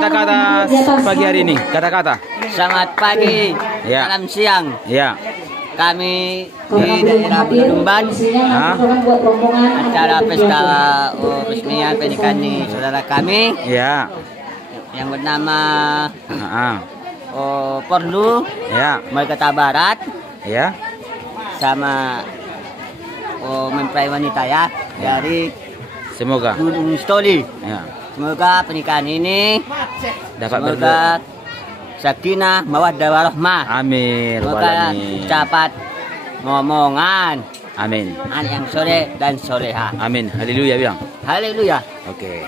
kata-kata pagi hari ini? Kata-kata. Selamat pagi, Ya. malam siang. Ya. Kami di daerah Bulumban acara pesta resmian pernikahan di saudara kami Ya. yang bernama Ah. Porlu Ya. Margata Barat Ya. sama mempelai wanita ya dari Semoga. Gunung Stoli. Ya. Semoga pernikahan ini Dapat semoga sakinah mawaddah warahmah. Amin. Semoga dapat ngomongan Amin. yang soleh dan soleha. Amin. Haleluya bilang. Haleluya. Oke.